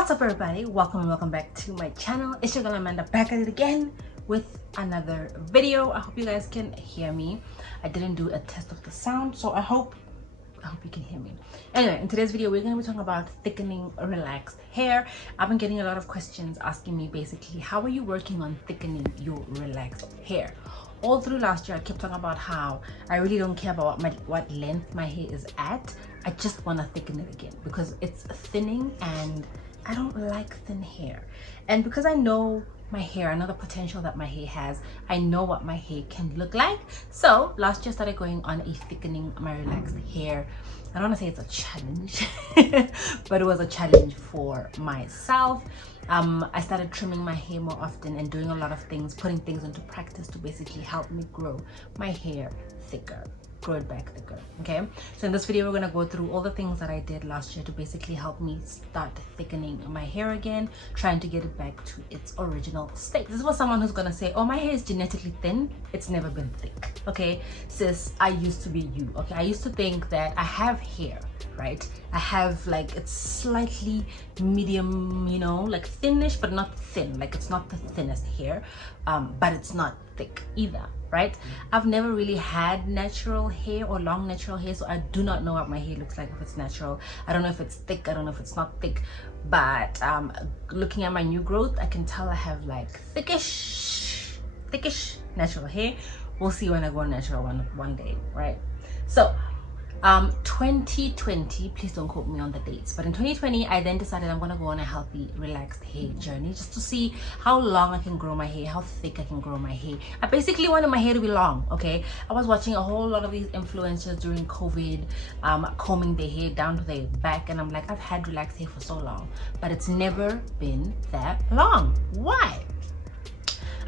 What's up everybody, welcome back to my channel. It's your girl Amanda, back at it again with another video. I hope you guys can hear me. I didn't do a test of the sound, so I hope you can hear me. Anyway, in today's video we're going to be talking about thickening relaxed hair. I've been getting a lot of questions asking me basically, how are you working on thickening your relaxed hair? All through last year I kept talking about how I really don't care about what length my hair is at. I just want to thicken it again because it's thinning and I don't like thin hair. And because I know my hair, I know the potential that my hair has, I know what my hair can look like. So last year I started going on a thickening my relaxed hair. I don't want to say it's a challenge but it was a challenge for myself. I started trimming my hair more often and doing a lot of things, putting things into practice to basically help me grow my hair thicker, grow it back thicker. Okay, so in this video we're going to go through all the things that I did last year to basically help me start thickening my hair again, trying to get it back to its original state. This was someone who's going to say, oh, my hair is genetically thin, it's never been thick. Okay, sis, I used to be you. Okay, I used to think that I have hair, right? I have like, it's slightly medium, you know, like thinnish but not thin. Like it's not the thinnest hair, but it's not thick either, right? I've never really had natural hair or long natural hair, so I do not know what my hair looks like if it's natural. I don't know if it's thick, I don't know if it's not thick, but looking at my new growth, I can tell I have like thickish natural hair. We'll see when I go natural one day, right? So 2020, please don't quote me on the dates, but in 2020 I then decided I'm going to go on a healthy relaxed hair journey just to see how long I can grow my hair, how thick I can grow my hair. I basically wanted my hair to be long. Okay, I was watching a whole lot of these influencers during COVID combing their hair down to their back, and I'm like, I've had relaxed hair for so long but it's never been that long. Why?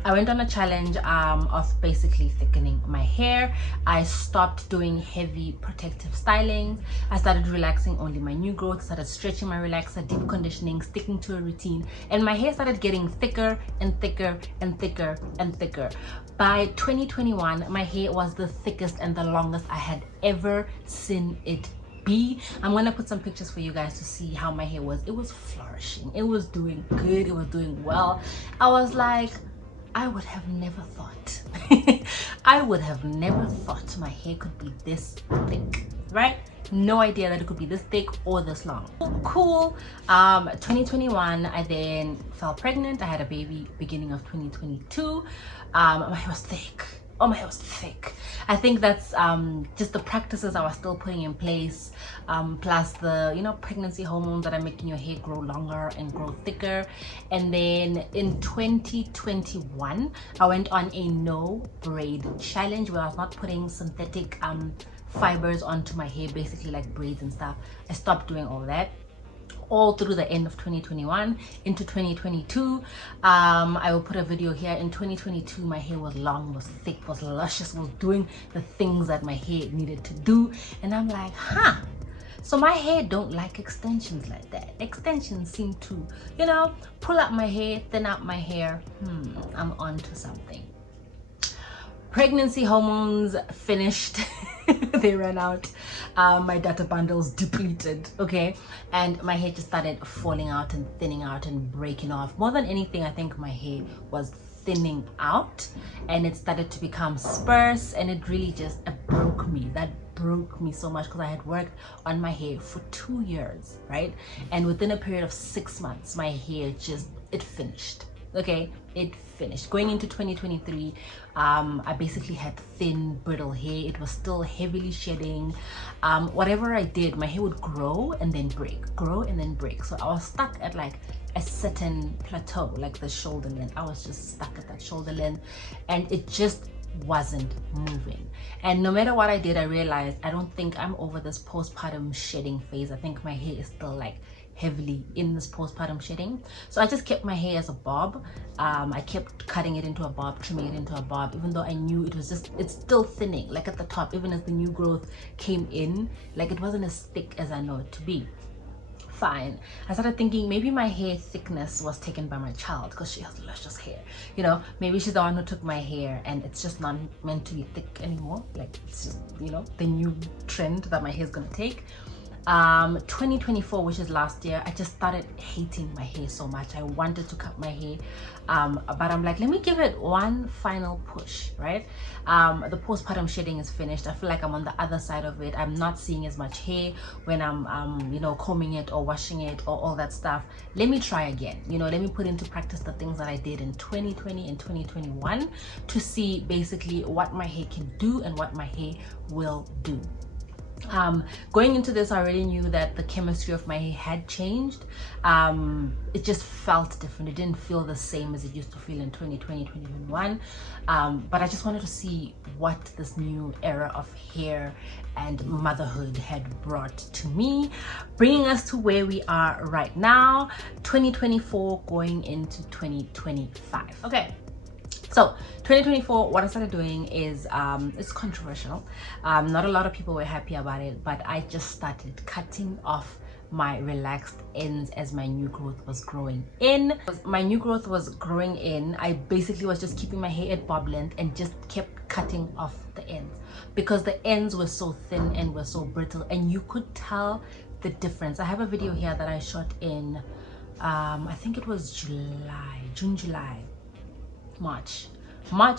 I went on a challenge of basically thickening my hair. I stopped doing heavy protective styling. I started relaxing only my new growth, started stretching my relaxer, deep conditioning, sticking to a routine, and my hair started getting thicker and thicker and thicker and thicker. By 2021, my hair was the thickest and the longest I had ever seen it be. I'm gonna put some pictures for you guys to see how my hair was. It was flourishing, it was doing good, it was doing well. I was like, I would have never thought I would have never thought my hair could be this thick, right? No idea that it could be this thick or this long. Cool. 2021 I then fell pregnant. I had a baby beginning of 2022. My hair was thick. Oh, my hair was thick. I think that's just the practices I was still putting in place, plus the, you know, pregnancy hormones that are making your hair grow longer and grow thicker. And then in 2021 I went on a no braid challenge where I was not putting synthetic fibers onto my hair, basically like braids and stuff. I stopped doing all that all through the end of 2021 into 2022. I will put a video here. In 2022 my hair was long, was thick, was luscious, was doing the things that my hair needed to do, and I'm like, so my hair don't like extensions like that. Extensions seem to, you know, pull up my hair, thin out my hair. I'm onto something. Pregnancy hormones finished. They ran out. My data bundles depleted. Okay, and my hair just started falling out and thinning out and breaking off. More than anything, I think my hair was thinning out and it started to become sparse, and it really just broke me. That broke me so much because I had worked on my hair for 2 years, right? And within a period of 6 months my hair just, it finished. Okay, it finished. Going into 2023, I basically had thin, brittle hair. It was still heavily shedding. Whatever I did, my hair would grow and then break, grow and then break. So I was stuck at like a certain plateau, like the shoulder length. I was just stuck at that shoulder length and it just wasn't moving. And no matter what I did, I realized I don't think I'm over this postpartum shedding phase. I think my hair is still like heavily in this postpartum shedding. So I just kept my hair as a bob. I kept cutting it into a bob, trimming it into a bob, even though I knew it was just, it's still thinning, like at the top, even as the new growth came in, like it wasn't as thick as I know it to be. Fine. I started thinking maybe my hair thickness was taken by my child because she has luscious hair. You know, maybe she's the one who took my hair and it's just not meant to be thick anymore. Like it's just, you know, the new trend that my hair is gonna take. 2024, which is last year, I just started hating my hair so much. I wanted to cut my hair, but I'm like, let me give it one final push, right? The postpartum shedding is finished. I feel like I'm on the other side of it. I'm not seeing as much hair when I'm you know, combing it or washing it or all that stuff. Let me try again, you know, let me put into practice the things that I did in 2020 and 2021 to see basically what my hair can do and what my hair will do. Going into this, I already knew that the chemistry of my hair had changed. It just felt different. It didn't feel the same as it used to feel in 2020, 2021. But I just wanted to see what this new era of hair and motherhood had brought to me, bringing us to where we are right now, 2024 going into 2025. Okay. So 2024, what I started doing is it's controversial. Not a lot of people were happy about it, but I just started cutting off my relaxed ends as my new growth was growing in. My new growth was growing in. I basically was just keeping my hair at bob length and just kept cutting off the ends because the ends were so thin and were so brittle, and you could tell the difference. I have a video here that I shot in I think it was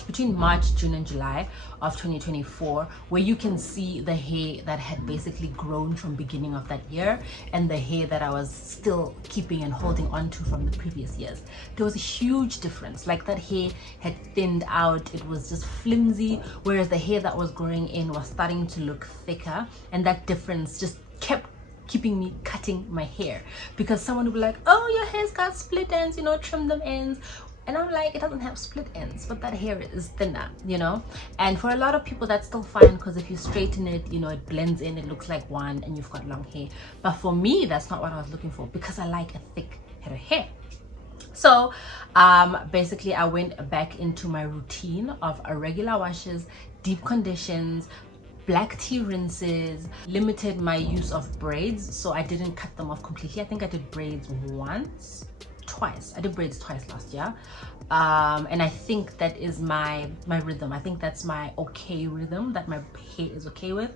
between March, June and July of 2024, where you can see the hair that had basically grown from beginning of that year and the hair that I was still keeping and holding on to from the previous years. There was a huge difference. Like, that hair had thinned out, it was just flimsy, whereas the hair that was growing in was starting to look thicker, and that difference just kept keeping me cutting my hair, because someone would be like, oh, your hair's got split ends, you know, trim them ends. And I'm like, it doesn't have split ends, but that hair is thinner, you know. And for a lot of people, that's still fine, because if you straighten it, you know, it blends in, it looks like one, and you've got long hair. But for me, that's not what I was looking for, because I like a thick head of hair. So basically, I went back into my routine of irregular washes, deep conditions, black tea rinses, limited my use of braids, so I didn't cut them off completely. I think I did braids twice. I did braids twice last year, and I think that is my rhythm. I think that's my okay rhythm that my hair is okay with,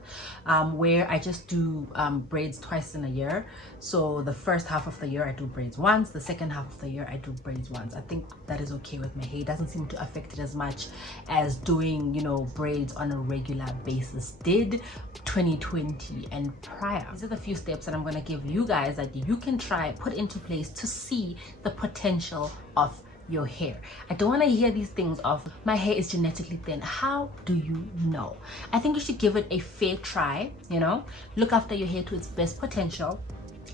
where I just do braids twice in a year. So the first half of the year I do braids once, the second half of the year I do braids once. I think that is okay with my hair. It doesn't seem to affect it as much as doing, you know, braids on a regular basis did 2020 and prior. These are the few steps that I'm going to give you guys that you can try, put into place to see the potential of your hair. I don't want to hear these things of, my hair is genetically thin. How do you know? I think you should give it a fair try, you know, look after your hair to its best potential,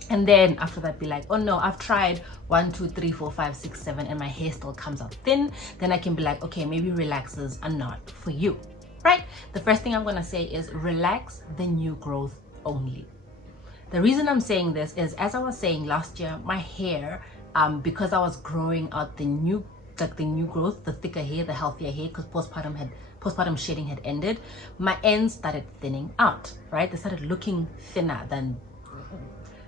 and then after that be like, oh no, I've tried 1, 2, 3, 4, 5, 6, 7 and my hair still comes out thin. Then I can be like, okay, maybe relaxers are not for you, right? The first thing I'm going to say is relax the new growth only. The reason I'm saying this is, as I was saying last year, my hair, because I was growing out the new growth, the thicker hair, the healthier hair, because postpartum shedding had ended, my ends started thinning out, right? They started looking thinner than,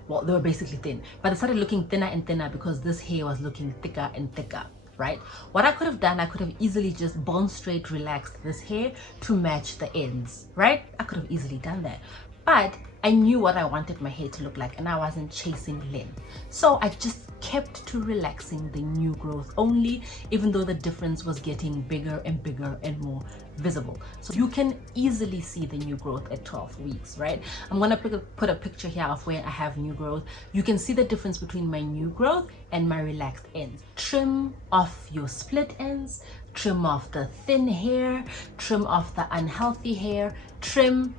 well, they were basically thin, but they started looking thinner and thinner because this hair was looking thicker and thicker, right? What I could have done, I could have easily just bone straight relaxed this hair to match the ends, right? I could have easily done that, but I knew what I wanted my hair to look like, and I wasn't chasing length. So I just kept to relaxing the new growth only, even though the difference was getting bigger and bigger and more visible. So you can easily see the new growth at 12 weeks, right? I'm gonna put a picture here of where I have new growth. You can see the difference between my new growth and my relaxed ends. Trim off your split ends, trim off the thin hair, trim off the unhealthy hair, trim.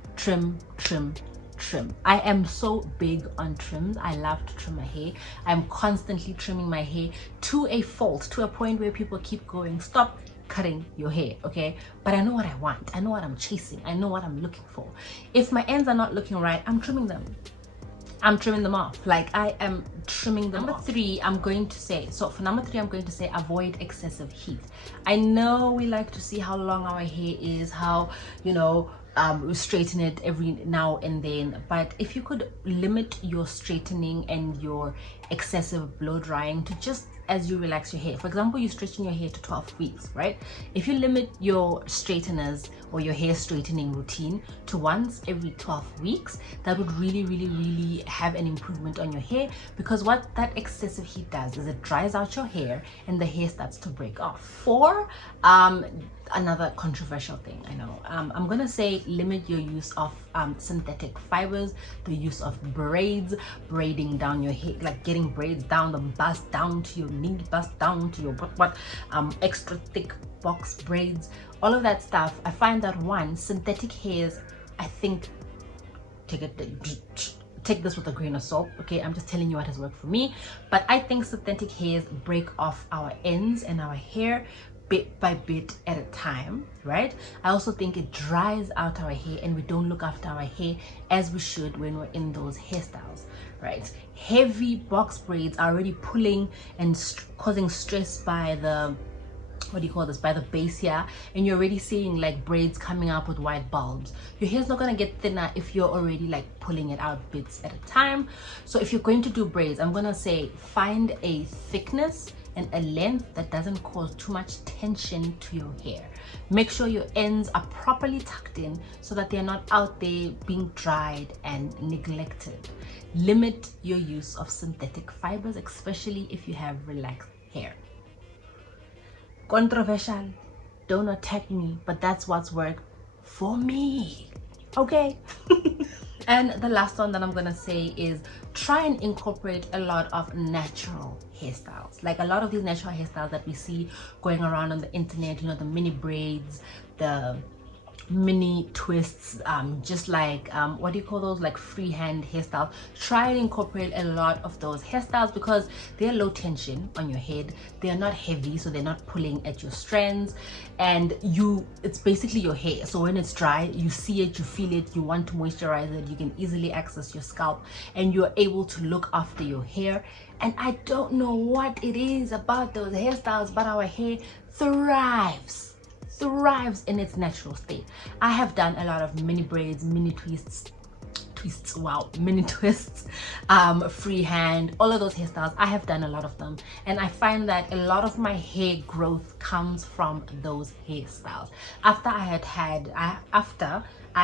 I am so big on trims. I love to trim my hair. I'm constantly trimming my hair to a fault, to a point where people keep going, stop cutting your hair, okay? But I know what I want. I know what I'm chasing. I know what I'm looking for. If my ends are not looking right, I'm trimming them. I'm trimming them off. Like, I am trimming them off. Number 3, I'm going to say, avoid excessive heat. I know we like to see how long our hair is, how, you know, we straighten it every now and then, but if you could limit your straightening and your excessive blow drying to just as you relax your hair. For example, you're stretching your hair to 12 weeks, right? If you limit your straighteners or your hair straightening routine to once every 12 weeks, that would really have an improvement on your hair, because what that excessive heat does is it dries out your hair and the hair starts to break off. For another controversial thing, I know, I'm gonna say limit your use of synthetic fibers, the use of braids, braiding down your hair, like getting braids down the bust down to your knee, bust down to your what extra thick box braids, all of that stuff. I find that, one, synthetic hairs, I think, take this with a grain of salt, okay? I'm just telling you what has worked for me, but I think synthetic hairs break off our ends and our hair bit by bit at a time, right? I also think it dries out our hair, and we don't look after our hair as we should when we're in those hairstyles, right? Heavy box braids are already pulling and causing stress by the, what do you call this, by the base here, and you're already seeing like braids coming up with white bulbs. Your hair's not gonna get thinner if you're already like pulling it out bits at a time. So if you're going to do braids, I'm gonna say find a thickness and a length that doesn't cause too much tension to your hair. Make sure your ends are properly tucked in so that they're not out there being dried and neglected. Limit your use of synthetic fibers, especially if you have relaxed hair. Controversial, don't attack me, but that's what's worked for me, okay? And the last one that I'm gonna say is try and incorporate a lot of natural hairstyles. Like a lot of these natural hairstyles that we see going around on the internet, you know, the mini braids, the mini twists, just like what do you call those, like freehand hairstyles. Try and incorporate a lot of those hairstyles because they're low tension on your head, they are not heavy, so they're not pulling at your strands, and it's basically your hair, so when it's dry you see it, you feel it, you want to moisturize it, you can easily access your scalp, and you're able to look after your hair. And I don't know what it is about those hairstyles, but our hair thrives in its natural state. I have done a lot of mini braids, mini twists, mini twists, freehand, all of those hairstyles. I have done a lot of them, and I find that a lot of my hair growth comes from those hairstyles. After I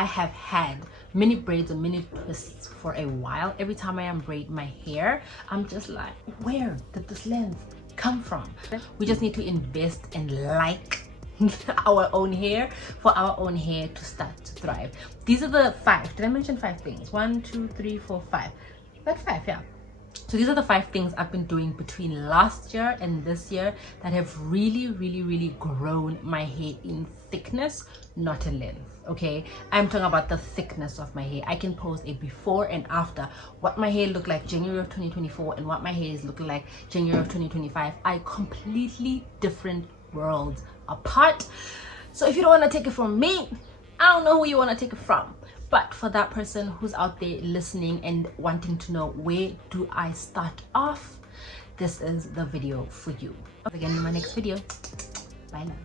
have had mini braids and mini twists for a while, every time I unbraid my hair, I'm just like, where did this length come from? We just need to invest and like our own hair for our own hair to start to thrive. These are the 5. Did I mention 5 things? 1, 2, 3, 4, 5. That's 5, yeah. So these are the 5 things I've been doing between last year and this year that have really grown my hair in thickness, not in length. Okay, I'm talking about the thickness of my hair. I can post a before and after, what my hair looked like January of 2024 and what my hair is looking like January of 2025 are completely different worlds apart. So if you don't want to take it from me, I don't know who you want to take it from. But for that person who's out there listening and wanting to know, where do I start off, this is the video for you. Again in my next video. Bye now.